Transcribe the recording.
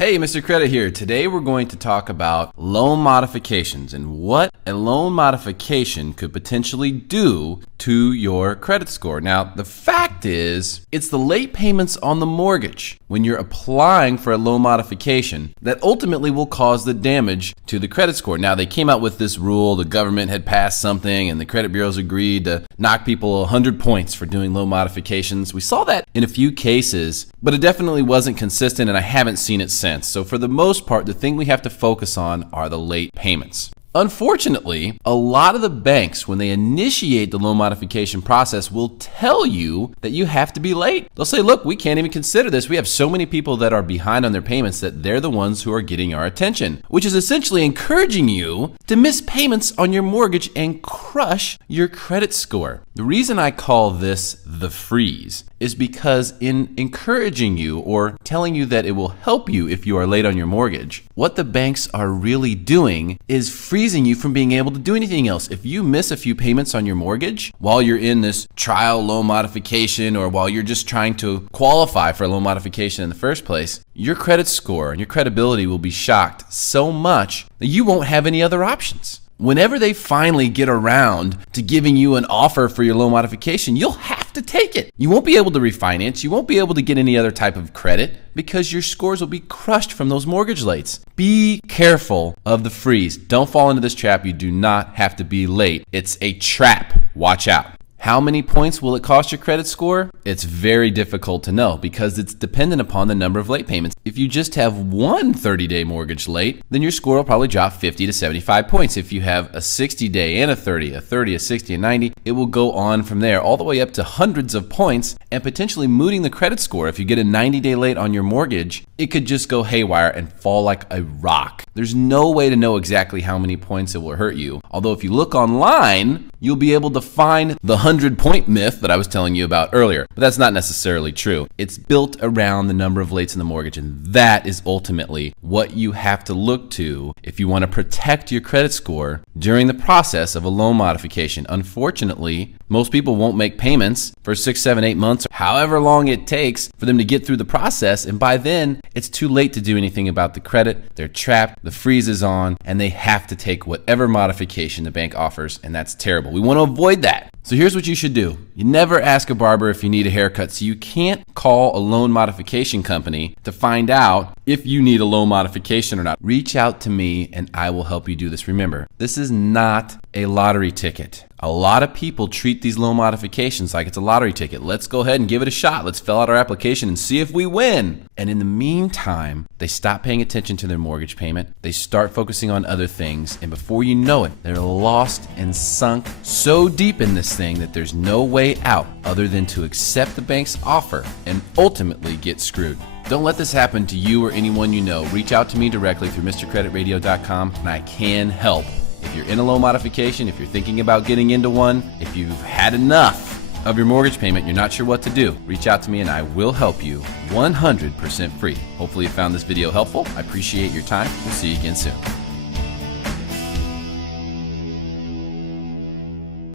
Hey, Mr. Credit here. Today we're going to talk about loan modifications and what a loan modification could potentially do to your credit score. Now, the fact is, it's the late payments on the mortgage when you're applying for a loan modification that ultimately will cause the damage to the credit score. Now, they came out with this rule. The government had passed something and the credit bureaus agreed to knock people 100 points for doing loan modifications. We saw that in a few cases, but it definitely wasn't consistent and I haven't seen it since. So for the most part, the thing we have to focus on are the late payments. Unfortunately, a lot of the banks, when they initiate the loan modification process, will tell you that you have to be late. They'll say, look, we can't even consider this. We have so many people that are behind on their payments that they're the ones who are getting our attention, which is essentially encouraging you to miss payments on your mortgage and crush your credit score. The reason I call this the freeze is because in encouraging you or telling you that it will help you if you are late on your mortgage, what the banks are really doing is freezing you from being able to do anything else. If you miss a few payments on your mortgage while you're in this trial loan modification or while you're just trying to qualify for a loan modification in the first place, your credit score and your credibility will be shocked so much that you won't have any other options. Whenever they finally get around to giving you an offer for your loan modification, you'll have to take it. You won't be able to refinance. You won't be able to get any other type of credit because your scores will be crushed from those mortgage lates. Be careful of the freeze. Don't fall into this trap. You do not have to be late. It's a trap. Watch out. How many points will it cost your credit score? It's very difficult to know because it's dependent upon the number of late payments. If you just have one 30-day mortgage late, then your score will probably drop 50 to 75 points. If you have a 60-day and a 30, a 60, and 90, it will go on from there all the way up to hundreds of points and potentially mooting the credit score. If you get a 90-day late on your mortgage, it could just go haywire and fall like a rock. There's no way to know exactly how many points it will hurt you. Although if you look online, you'll be able to find the 100-point myth that I was telling you about earlier. But that's not necessarily true. It's built around the number of lates in the mortgage, and that is ultimately what you have to look to if you want to protect your credit score during the process of a loan modification. Unfortunately, most people won't make payments for 6, 7, 8 months, or however long it takes for them to get through the process, and by then, it's too late to do anything about the credit. They're trapped, the freeze is on, and they have to take whatever modification the bank offers, and that's terrible. We want to avoid that. So here's what you should do. You never ask a barber if you need a haircut, so you can't call a loan modification company to find out if you need a loan modification or not. Reach out to me and I will help you do this. Remember, this is not a lottery ticket. A lot of people treat these loan modifications like it's a lottery ticket. Let's go ahead and give it a shot. Let's fill out our application and see if we win. And in the meantime, they stop paying attention to their mortgage payment. They start focusing on other things. And before you know it, they're lost and sunk so deep in this thing that there's no way out other than to accept the bank's offer and ultimately get screwed. Don't let this happen to you or anyone you know. Reach out to me directly through MrCreditRadio.com and I can help. If you're in a loan modification, if you're thinking about getting into one, if you've had enough of your mortgage payment, you're not sure what to do, reach out to me and I will help you 100% free. Hopefully you found this video helpful. I appreciate your time. We'll see you again soon.